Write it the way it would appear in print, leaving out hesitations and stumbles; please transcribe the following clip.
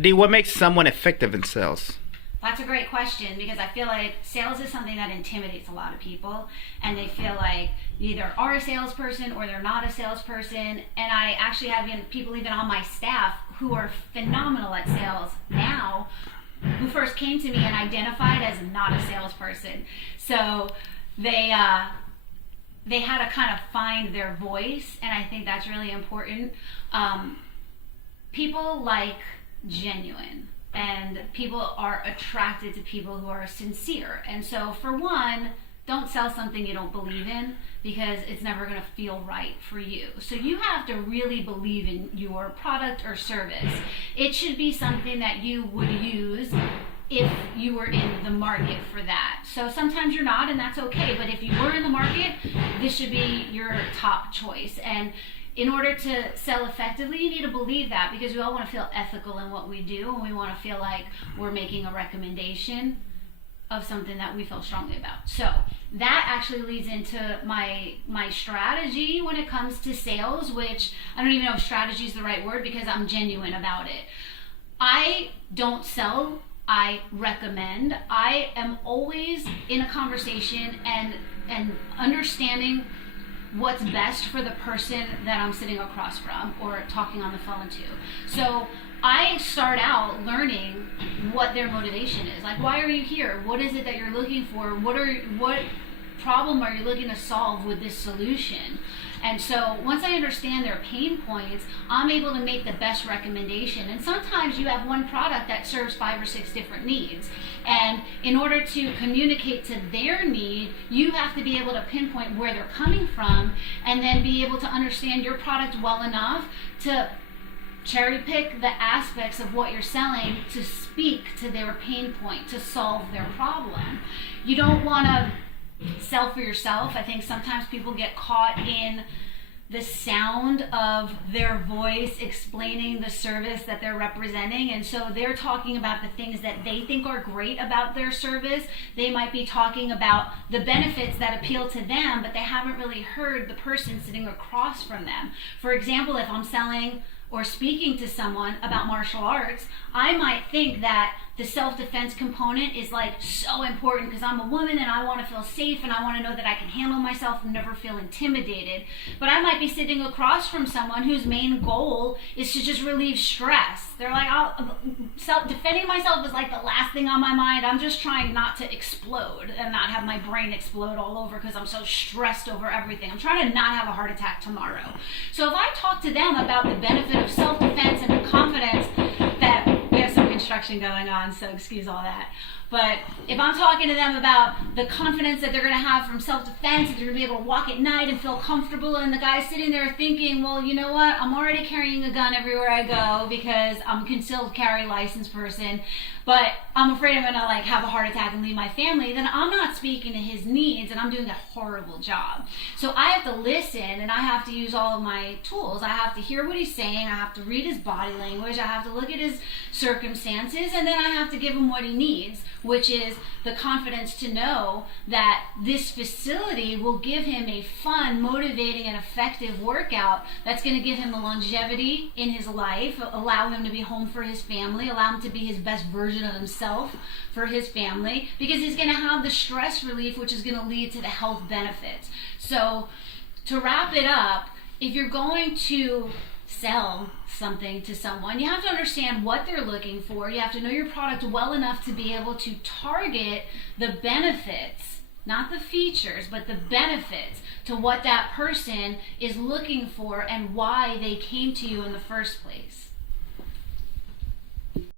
D, what makes someone effective in sales? That's a great question, because I feel like sales is something that intimidates a lot of people, and they feel like they either are a salesperson or they're not a salesperson. And I actually have people even on my staff who are phenomenal at sales now, who first came to me and identified as not a salesperson. So they had to kind of find their voice, and I think that's really important. People like genuine, and people are attracted to people who are sincere. And so, for one, don't sell something you don't believe in, because it's never going to feel right for you. So you have to really believe in your product or service. It should be something that you would use if you were in the market for that. So sometimes you're not, and that's okay. But if you were in the market, this should be your top choice. And in order to sell effectively, you need to believe that, because we all want to feel ethical in what we do, and we want to feel like we're making a recommendation of something that we feel strongly about. So that actually leads into my strategy when it comes to sales, which I don't even know if strategy is the right word, because I'm genuine about it. I don't sell, I recommend. I am always in a conversation and understanding what's best for the person that I'm sitting across from or talking on the phone to. So I start out learning what their motivation is. Like, why are you here? What is it that you're looking for? What problem are you looking to solve with this solution? And so once I understand their pain points, I'm able to make the best recommendation. And sometimes you have one product that serves 5 or 6 different needs. And in order to communicate to their need, you have to be able to pinpoint where they're coming from, and then be able to understand your product well enough to cherry pick the aspects of what you're selling to speak to their pain point, to solve their problem. You don't want to sell for yourself. I think sometimes people get caught in the sound of their voice explaining the service that they're representing, and so they're talking about the things that they think are great about their service. They might be talking about the benefits that appeal to them, but they haven't really heard the person sitting across from them. For example, if I'm selling or speaking to someone about martial arts, I might think that the self-defense component is like so important because I'm a woman and I want to feel safe and I want to know that I can handle myself and never feel intimidated. But I might be sitting across from someone whose main goal is to just relieve stress. They're like, defending myself is like the last thing on my mind. I'm just trying not to explode and not have my brain explode all over because I'm so stressed over everything. I'm trying to not have a heart attack tomorrow. So if I talk to them about the benefit of self-defense and the confidence that we have some construction going on, so excuse all that. But if I'm talking to them about the confidence that they're going to have from self-defense, that they're going to be able to walk at night and feel comfortable, and the guy's sitting there thinking, well, you know what? I'm already carrying a gun everywhere I go because I'm a concealed carry license person, but I'm afraid I'm going to like have a heart attack and leave my family, then I'm not speaking to his needs and I'm doing a horrible job. So I have to listen and I have to use all of my tools. I have to hear what he's saying. I have to read his body language. I have to look at his circumstances, and then I have to give him what he needs, which is the confidence to know that this facility will give him a fun, motivating, and effective workout that's going to give him a longevity in his life, allow him to be home for his family, allow him to be his best version of himself for his family, because he's going to have the stress relief, which is going to lead to the health benefits. So to wrap it up, if you're going to sell something to someone, you have to understand what they're looking for. You have to know your product well enough to be able to target the benefits, not the features, but the benefits to what that person is looking for and why they came to you in the first place.